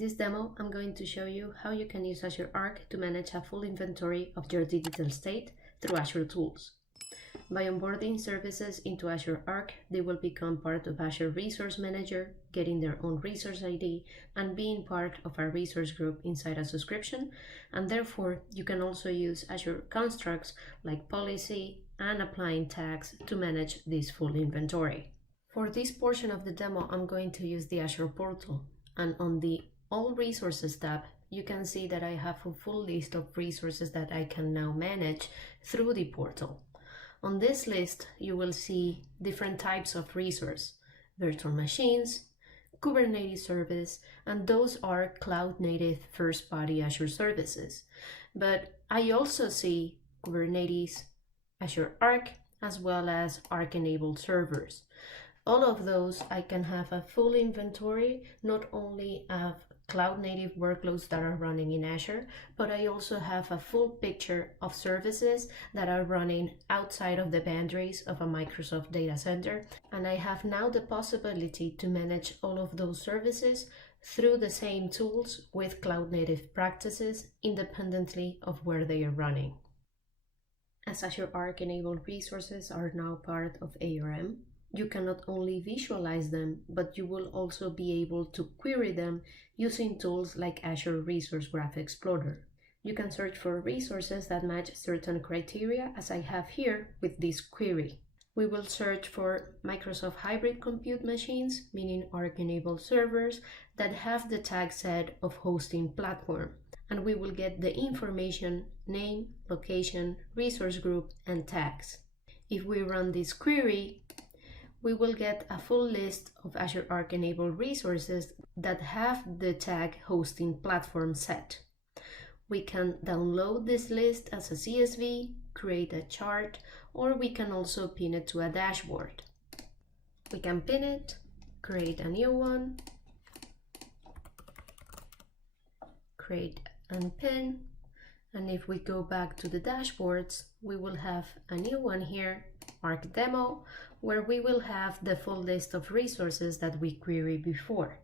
this demo, I'm going to show you how you can use Azure Arc to manage a full inventory of your digital state through Azure tools. By onboarding services into Azure Arc, they will become part of Azure Resource Manager, getting their own resource ID, and being part of a resource group inside a subscription, and therefore you can also use Azure constructs like policy and applying tags to manage this full inventory. For this portion of the demo, I'm going to use the Azure Portal, and on the All Resources tab, you can see that I have a full list of resources that I can now manage through the portal. On this list, you will see different types of resource, virtual machines, Kubernetes service, and those are cloud-native first-party Azure services. But I also see Kubernetes, Azure Arc, as well as Arc-enabled servers. All of those, I can have a full inventory, not only of cloud-native workloads that are running in Azure, but I also have a full picture of services that are running outside of the boundaries of a Microsoft data center. And I have now the possibility to manage all of those services through the same tools with cloud-native practices, independently of where they are running. As Azure Arc-enabled resources are now part of ARM, you can not only visualize them, but you will also be able to query them using tools like Azure Resource Graph Explorer. You can search for resources that match certain criteria, as I have here with this query. We will search for Microsoft Hybrid Compute Machines, meaning Arc-enabled servers that have the tag set of hosting platform, and we will get the information, name, location, resource group, and tags. If we run this query, we will get a full list of Azure Arc-enabled resources that have the tag hosting platform set. We can download this list as a CSV, create a chart, or we can also pin it to a dashboard. We can pin it, create a new one, create and pin, and if we go back to the dashboards, we will have a new one here, Arc Demo, where we will have the full list of resources that we queried before.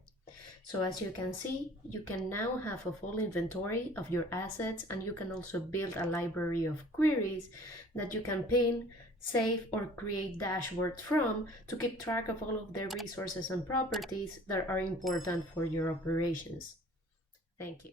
So as you can see, you can now have a full inventory of your assets, and you can also build a library of queries that you can pin, save, or create dashboards from to keep track of all of the resources and properties that are important for your operations. Thank you.